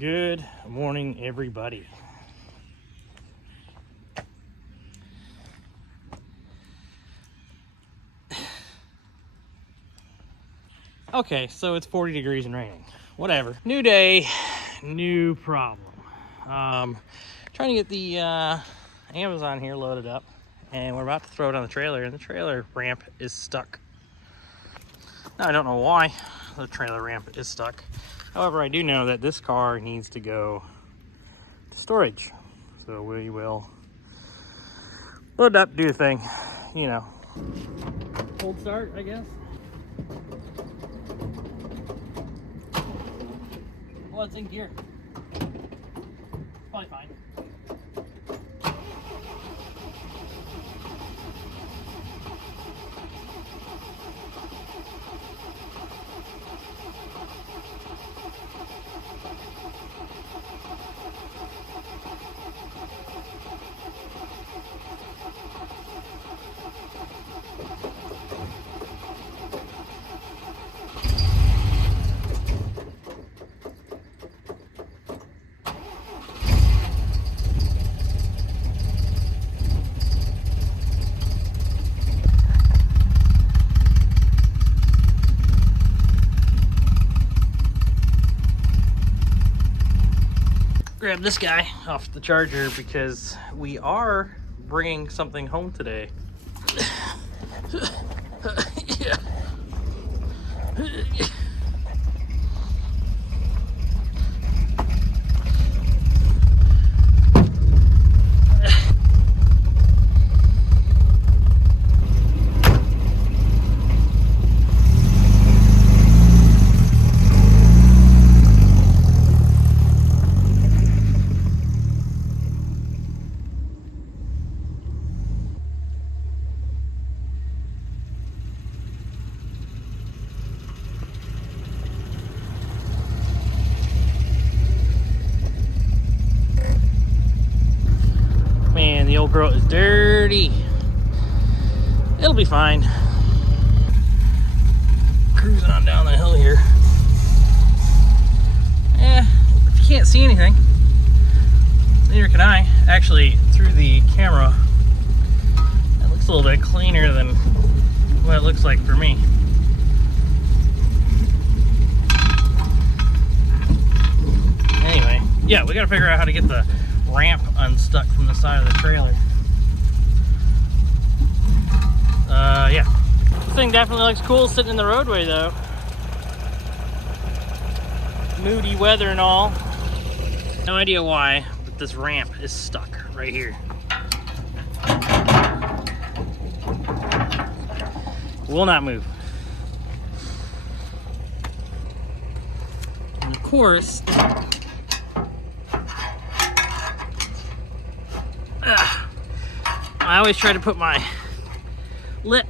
Good morning, everybody. Okay, so it's 40 degrees and raining. Whatever. New day, new problem. Trying to get the Amazon here loaded up, and we're about to throw it on the trailer, and the trailer ramp is stuck. Now, I don't know why the trailer ramp is stuck. However, I do know that this car needs to go to storage. So we will load up, do the thing, you know. Cold start, I guess. Well, it's in gear. Probably fine. Grab this guy off the charger because we are bringing something home today. Yeah. Man, the old girl is dirty. It'll be fine. Cruising on down the hill here. If you can't see anything, neither can I. Actually, through the camera, it looks a little bit cleaner than what it looks like for me. Anyway, yeah, we gotta figure out how to get the ramp unstuck from the side of the trailer. Yeah. This thing definitely looks cool sitting in the roadway though. Moody weather and all. No idea why, but this ramp is stuck right here. Will not move. And of course, I always try to put my lip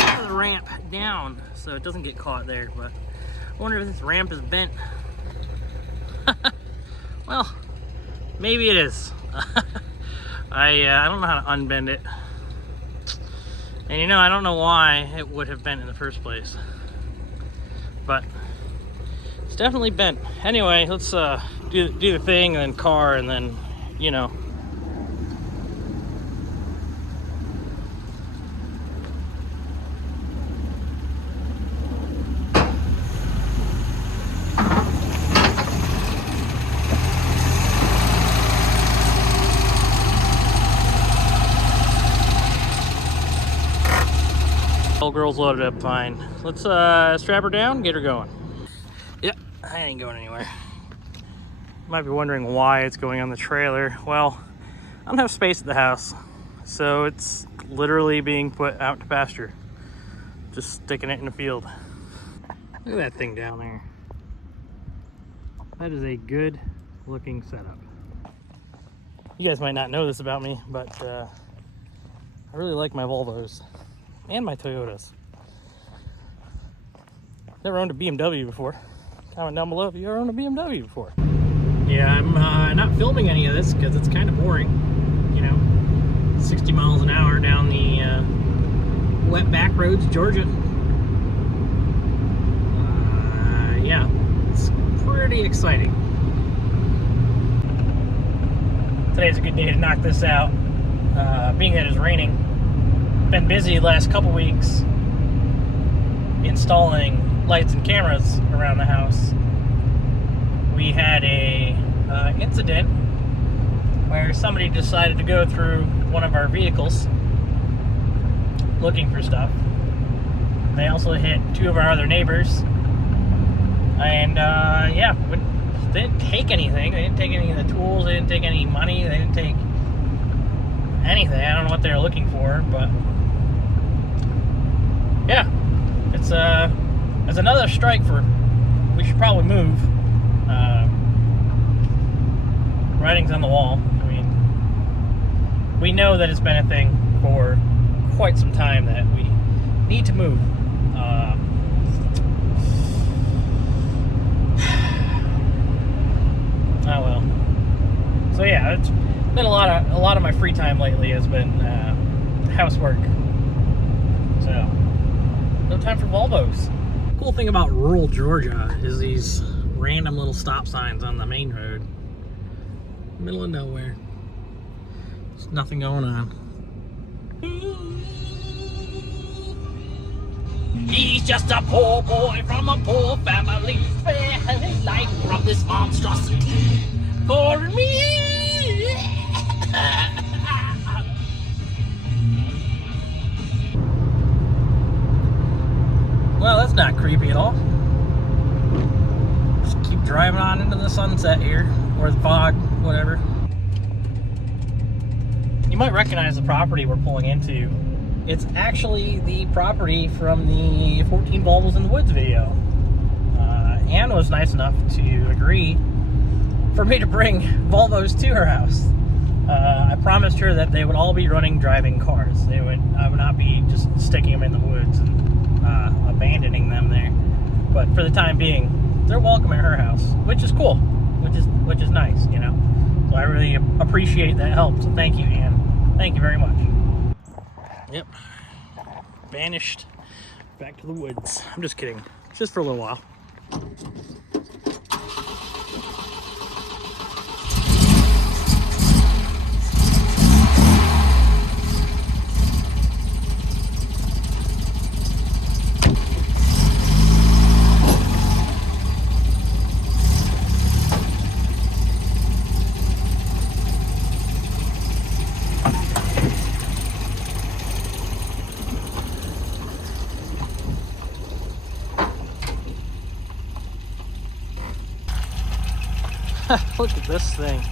of the ramp down so it doesn't get caught there, but I wonder if this ramp is bent. Well, maybe it is. I don't know how to unbend it. And you know, I don't know why it would have bent in the first place. But it's definitely bent. Anyway, let's do the thing and then car and then, you know. Old girl's loaded up fine. Let's strap her down, get her going. Yep, I ain't going anywhere. You might be wondering why it's going on the trailer. Well, I don't have space at the house, so it's literally being put out to pasture. Just sticking it in the field. Look at that thing down there. That is a good looking setup. You guys might not know this about me, but I really like my Volvos. And my Toyotas. Never owned a BMW before. Comment down below if you ever owned a BMW before. Yeah, I'm not filming any of this because it's kind of boring. You know, 60 miles an hour down the wet back roads, Georgia. Yeah, it's pretty exciting. today's a good day to knock this out. Being that it's raining, been busy the last couple weeks installing lights and cameras around the house. We had a incident where somebody decided to go through one of our vehicles looking for stuff. They also hit two of our other neighbors, and yeah, they didn't take anything. They didn't take any of the tools. They didn't take any money. They didn't take anything. I don't know what they were looking for, but yeah, it's another strike for. We should probably move. Writing's on the wall. I mean, we know that it's been a thing for quite some time that we need to move. Oh well. So yeah, it's been a lot of my free time lately has been housework. So no time for Volvos. Cool thing about rural Georgia is these random little stop signs on the main road, middle of nowhere. There's nothing going on. He's just a poor boy from a poor family, sparing life from this monstrosity for me. Well, that's not creepy at all. Just keep driving on into the sunset here, or the fog, whatever. You might recognize the property we're pulling into. It's actually the property from the 14 Volvos in the Woods video. Ann was nice enough to agree for me to bring Volvos to her house. I promised her that they would all be running, driving cars. I would not be just sticking them in the woods and abandoning them there. But for the time being, they're welcome at her house, which is cool, which is nice, you know. So I really appreciate that help. So thank you, Ann. Thank you very much. Yep, banished back to the woods. I'm just kidding. It's just for a little while. Look at this thing.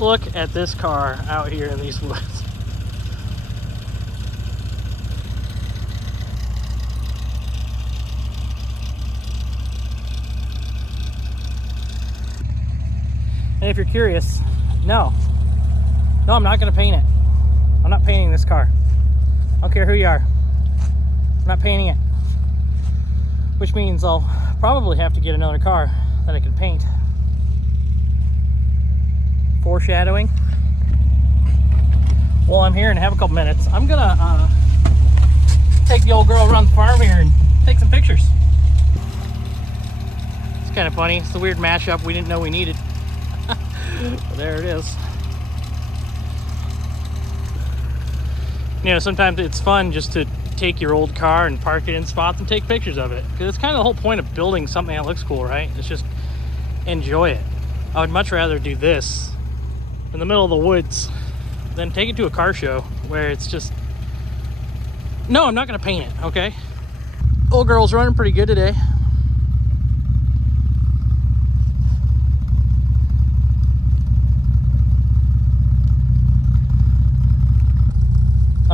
Look at this car out here in these woods. And if you're curious, no, I'm not going to paint it. I'm not painting this car. I don't care who you are. I'm not painting it. Which means I'll probably have to get another car that I can paint. Foreshadowing. While I'm here and have a couple minutes, I'm gonna take the old girl around the farm here and take some pictures. It's kind of funny. It's the weird mashup we didn't know we needed. But there it is. You know, sometimes it's fun just to take your old car and park it in spots and take pictures of it, because it's kind of the whole point of building something that looks cool, right? It's just enjoy it. I would much rather do this in the middle of the woods than take it to a car show where it's just, no, I'm not going to paint it, okay? Old girl's running pretty good today.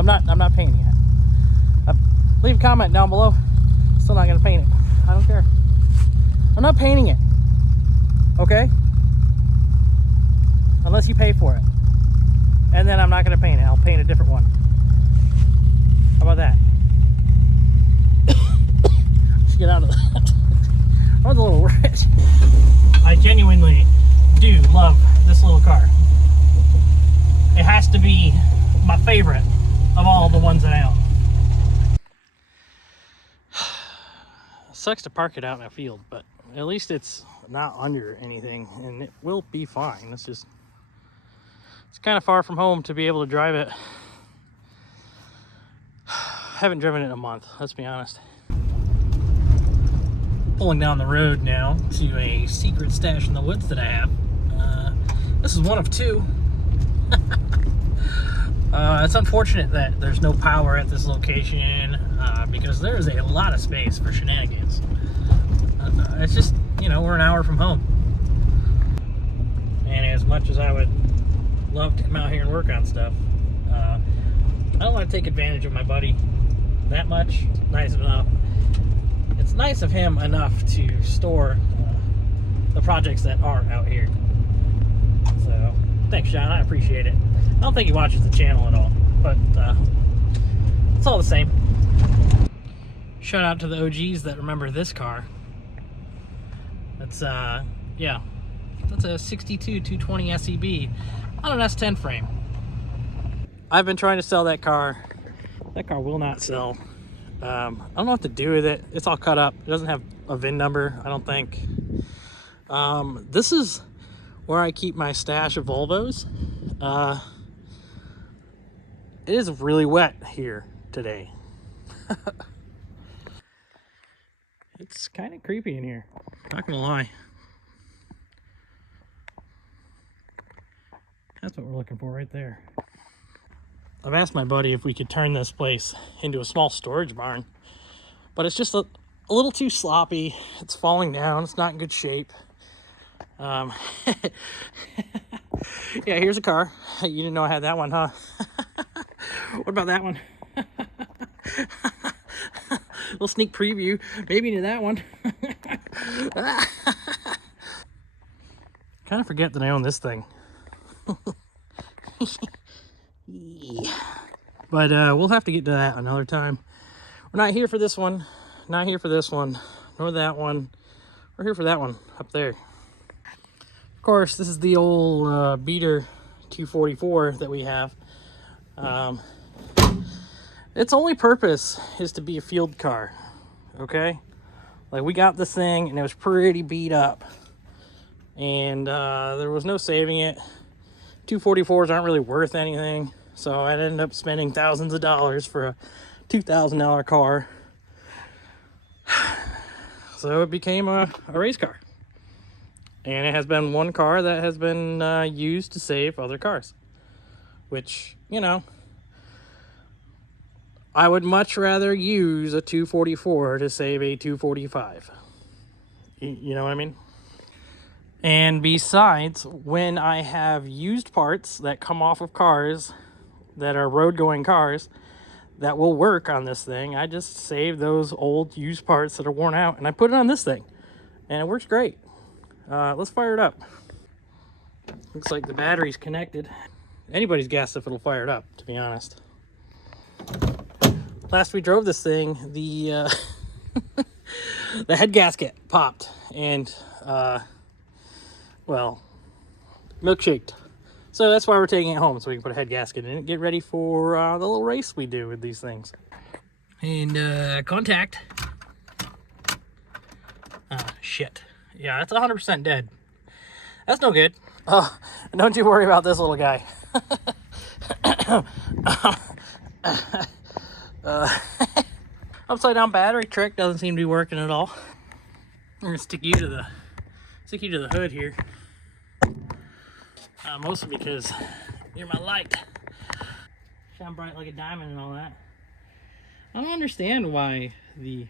I'm not painting it. Leave a comment down below. Still not gonna paint it. I don't care. I'm not painting it. Okay? Unless you pay for it. And then I'm not gonna paint it. I'll paint a different one. How about that? Let's get out of that. I was a little rich. I genuinely do love this little car. It has to be my favorite of all the ones that I own. Sucks to park it out in a field, but at least it's not under anything and it will be fine. It's kind of far from home to be able to drive it. Haven't driven it in a month, let's be honest. Pulling down the road now to a secret stash in the woods that I have. This is one of two. It's unfortunate that there's no power at this location because there is a lot of space for shenanigans. It's just, you know, we're an hour from home. And as much as I would love to come out here and work on stuff, I don't want to take advantage of my buddy that much. It's nice of him enough to store the projects that are out here. So, thanks, John. I appreciate it. I don't think he watches the channel at all, but it's all the same. Shout out to the OGs that remember this car. That's yeah, that's a 62 220 SEB on an S10 frame. I've been trying to sell that car. That car will not sell. I don't know what to do with it. It's all cut up. It doesn't have a VIN number, I don't think. This is where I keep my stash of Volvos. It is really wet here today. It's kind of creepy in here, not gonna lie. That's what we're looking for right there. I've asked my buddy if we could turn this place into a small storage barn, but it's just a little too sloppy. It's falling down. It's not in good shape. Yeah, here's a car. You didn't know I had that one, huh? What about that one? Little sneak preview, maybe into that one. Kind of forget that I own this thing. But we'll have to get to that another time. We're not here for this one, not here for this one, nor that one. We're here for that one up there. Of course, this is the old beater 244 that we have. Its only purpose is to be a field car, okay? Like, we got this thing and it was pretty beat up, and there was no saving it. 244s aren't really worth anything, so I ended up spending thousands of dollars for a $2,000 car. So it became a race car, and it has been one car that has been used to save other cars, which, you know, I would much rather use a 244 to save a 245. You know what I mean? And besides, when I have used parts that come off of cars that are road-going cars that will work on this thing, I just save those old used parts that are worn out and I put it on this thing, and it works great. Let's fire it up. Looks like the battery's connected. Anybody's guess if it'll fire it up, to be honest. Last we drove this thing, the the head gasket popped and well, milkshaked. So that's why we're taking it home, so we can put a head gasket in it, get ready for the little race we do with these things. And contact. Shit. Yeah, that's 100% dead. That's no good. Oh, don't you worry about this little guy. Upside down battery trick doesn't seem to be working at all. I'm gonna stick you to the hood here. Mostly because you're my light. Shine bright like a diamond and all that. I don't understand why the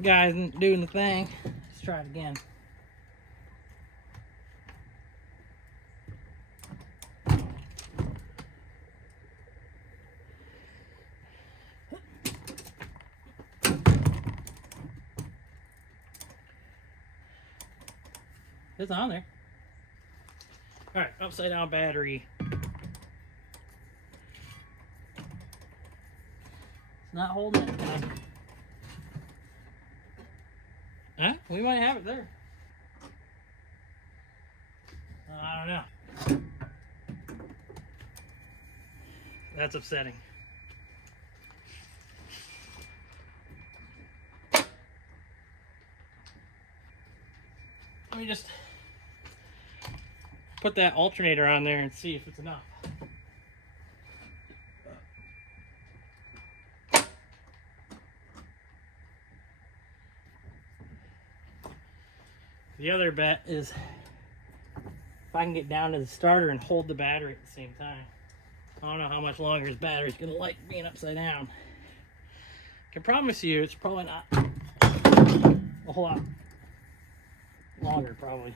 guy isn't doing the thing. Let's try it again. It's on there. All right, upside down battery. It's not holding it. Huh? We might have it there. I don't know. That's upsetting. Let me just put that alternator on there and see if it's enough. The other bet is if I can get down to the starter and hold the battery at the same time. I don't know how much longer his battery's gonna like being upside down. I can promise you it's probably not a whole lot longer, probably.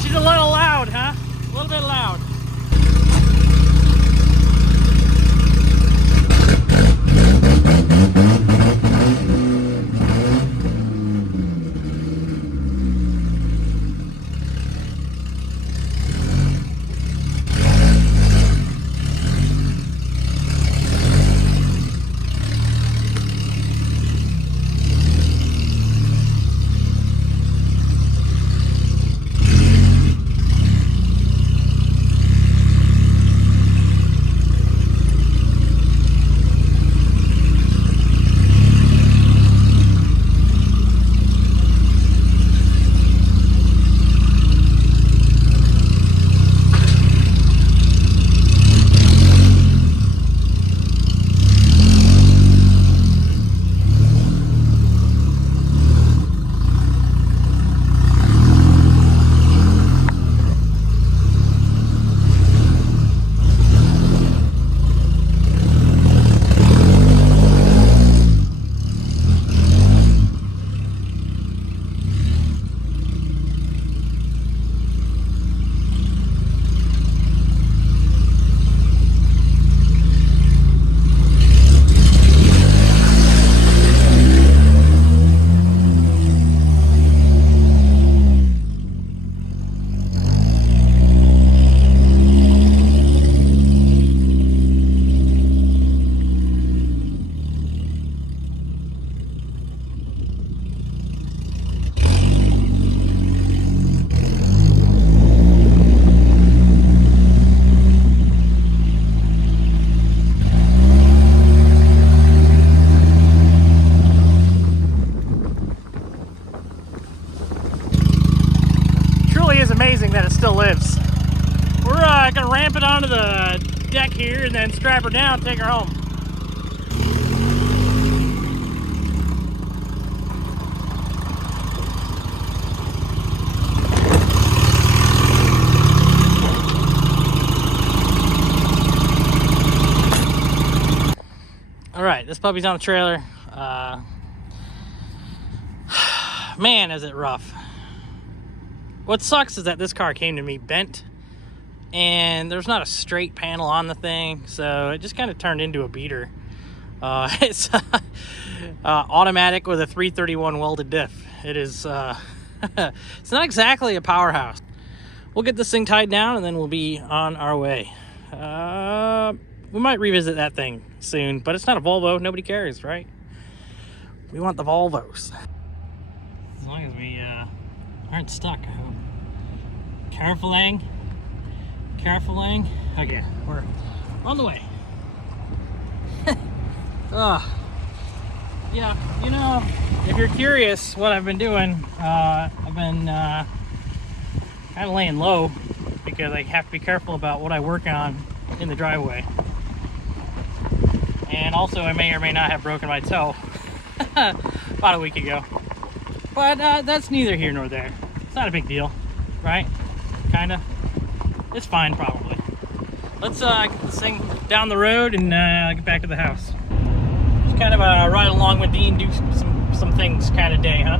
She's a little loud, huh? A little bit loud. That it still lives. We're gonna ramp it onto the deck here and then strap her down, take her home. All right, this puppy's on the trailer. Man, is it rough. What sucks is that this car came to me bent and there's not a straight panel on the thing, so it just kind of turned into a beater. It's automatic with a 331 welded diff. It is it's not exactly a powerhouse. We'll get this thing tied down and then we'll be on our way. We might revisit that thing soon, but it's not a Volvo. Nobody cares, right? We want the Volvos. As long as we aren't stuck, I hope. Carefuling. Okay, we're on the way. Yeah, you know, if you're curious what I've been doing, I've been kind of laying low because I have to be careful about what I work on in the driveway. And also I may or may not have broken my toe about a week ago. But that's neither here nor there. It's not a big deal, right? Kinda. It's fine, probably. let's get this thing down the road and get back to the house. It's kind of a ride along with Dean, do some things kind of day, huh?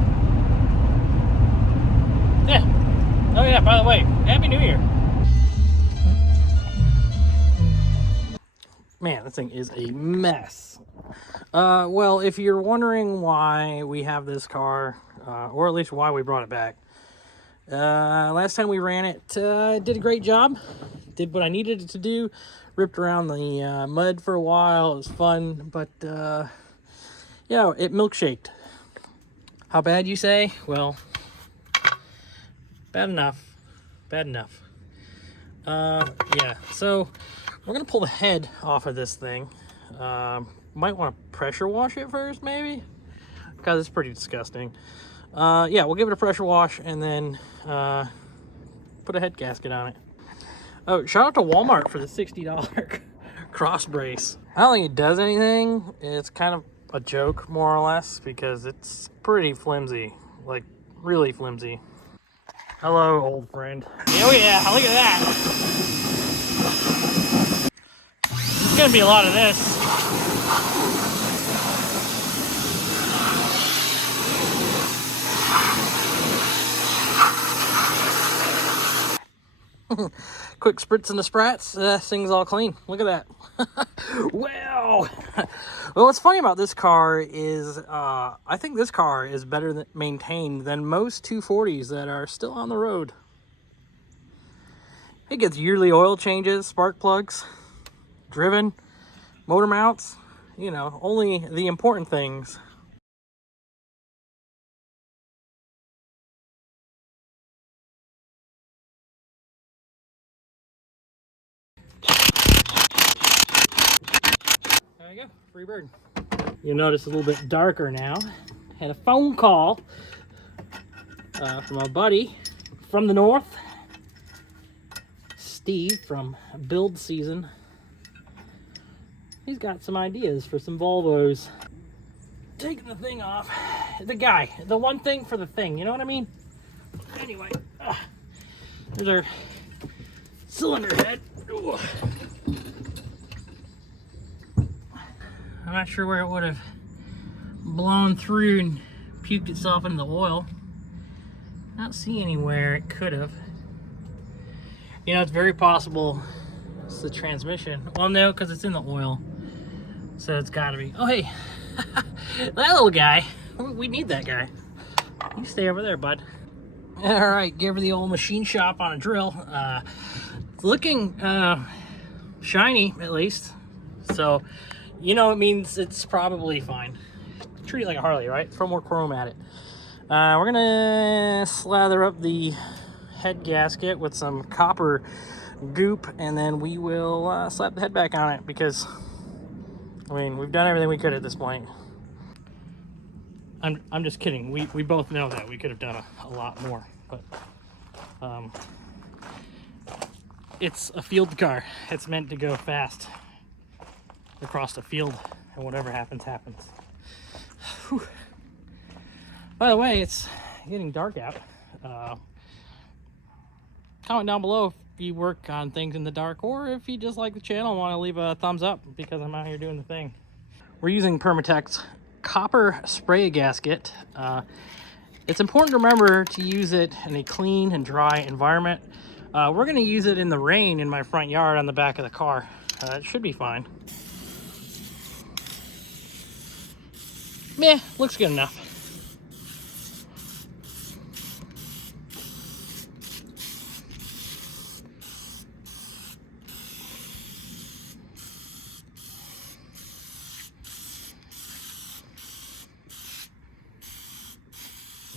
Yeah. Oh yeah, by the way, Happy New Year. Man, this thing is a mess. Well, if you're wondering why we have this car, or at least why we brought it back, last time we ran it, did a great job. Did what I needed it to do. Ripped around the mud for a while. It was fun, but yeah, it milkshaked. How bad, you say? Well, bad enough. Bad enough. Yeah, so we're gonna pull the head off of this thing. Might want to pressure wash it first, maybe, because it's pretty disgusting. Yeah, we'll give it a pressure wash and then put a head gasket on it. Oh, shout out to Walmart for the $60 cross brace. I don't think it does anything. It's kind of a joke, more or less, because it's pretty flimsy, like really flimsy. Hello, old friend. Oh yeah, look at that. There's gonna be a lot of this. Quick spritz in the sprats, this thing's all clean. Look at that. Well, what's funny about this car is I think this car is better maintained than most 240s that are still on the road. It gets yearly oil changes, spark plugs, driven, motor mounts, you know, only the important things. There you go, free bird. You'll notice a little bit darker now. Had a phone call from a buddy from the north, Steve from Build Season. He's got some ideas for some Volvos. Taking the thing off. The one thing for the thing, you know what I mean? Anyway, there's our cylinder head. Ooh. I'm not sure where it would have blown through and puked itself into the oil. I don't see anywhere it could have. You know, it's very possible it's the transmission. Well, no, because it's in the oil. So it's got to be. Oh, hey, that little guy. We need that guy. You stay over there, bud. All right, give her the old machine shop on a drill. Looking shiny, at least. So, you know, it means it's probably fine. Treat it like a Harley, right? Throw more chrome at it. We're gonna slather up the head gasket with some copper goop, and then we will slap the head back on it, because I mean, we've done everything we could at this point. I'm just kidding. We both know that we could have done a lot more, but it's a field car. It's meant to go fast across the field, and whatever happens, happens. Whew. By the way, it's getting dark out. Comment down below if you work on things in the dark, or if you just like the channel and want to leave a thumbs up, because I'm out here doing the thing. We're using Permatex copper spray gasket. It's important to remember to use it in a clean and dry environment. We're going to use it in the rain in my front yard on the back of the car. It should be fine. Meh, looks good enough.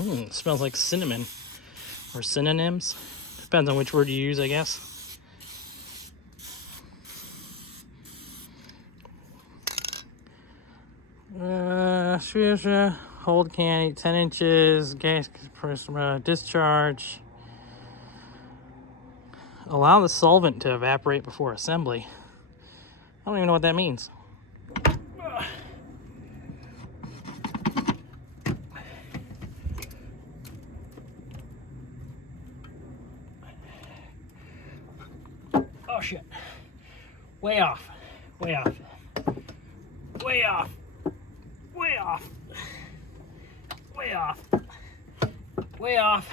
It smells like cinnamon, or synonyms. Depends on which word you use, I guess. Hold can 10 inches, gas discharge. Allow the solvent to evaporate before assembly. I don't even know what that means. Oh shit. Way off. Way off. Way off. Way off. Way off. Way off.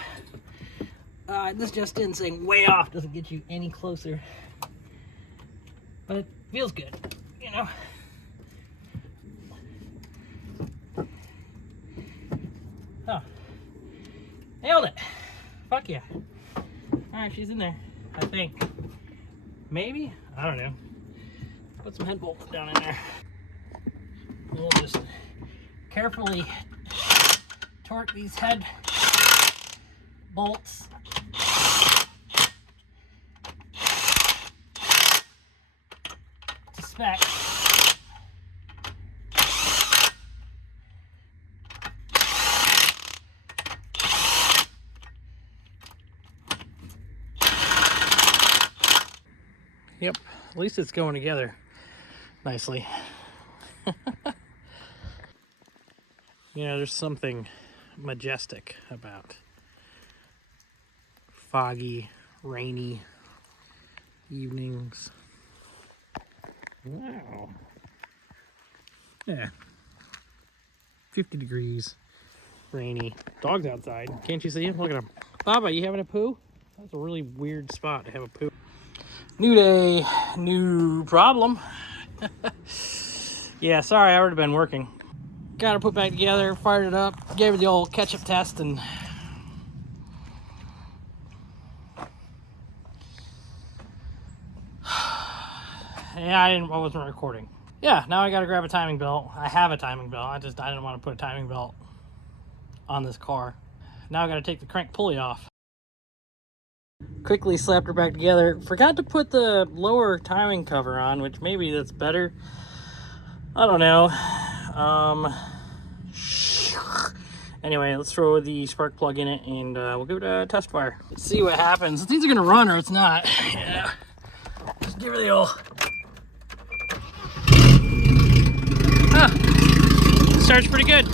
This just in, saying way off doesn't get you any closer. But it feels good, you know? Oh. Nailed it. Fuck yeah. Alright, she's in there, I think. Maybe? I don't know. Put some head bolts down in there. We'll just carefully torque these head bolts. To spec. Yep, at least it's going together nicely. You know, there's something majestic about foggy, rainy evenings. Wow. Yeah. 50 degrees, rainy. Dog's outside. Can't you see him? Look at him. Baba, you having a poo? That's a really weird spot to have a poo. New day, new problem. Yeah, sorry, I would have been working. Got her put back together, fired it up, gave her the old ketchup test, and yeah, I wasn't recording. Yeah, now I gotta grab a timing belt. I have a timing belt. I didn't want to put a timing belt on this car. Now I gotta take the crank pulley off. Quickly slapped her back together. Forgot to put the lower timing cover on, which maybe that's better. I don't know. Anyway, let's throw the spark plug in it and we'll give it a test fire. Let's see what happens. It's either gonna run or it's not. Yeah. Just give her the old. Huh. Starts pretty good.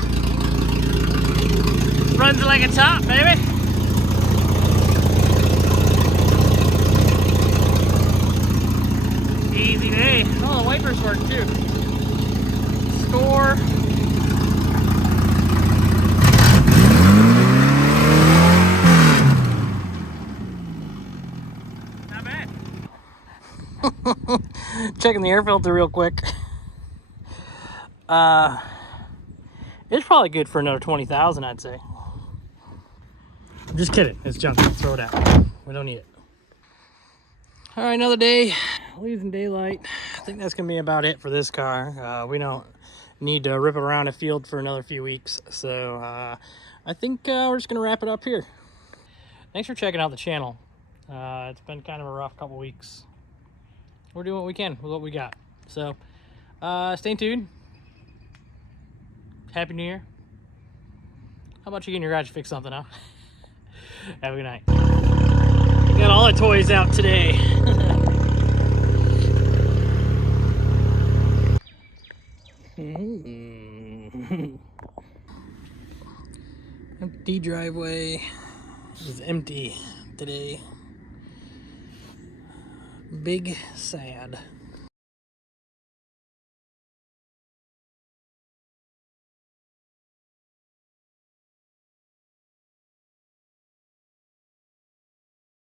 Runs like a top, baby. Easy day. Oh, the wipers work too. Score. Not bad. Checking the air filter real quick. It's probably good for another 20,000, I'd say. I'm just kidding. It's junk. Throw it out. We don't need it. All right, another day. Losing daylight. I think that's gonna be about it for this car. We don't need to rip it around a field for another few weeks, so I think we're just gonna wrap it up here. Thanks for checking out the channel. It's been kind of a rough couple weeks. We're doing what we can with what we got, so stay tuned. Happy New Year. How about you get in your garage to fix something, huh? Have a good night. Got all the toys out today. Empty driveway is empty today. Big sad.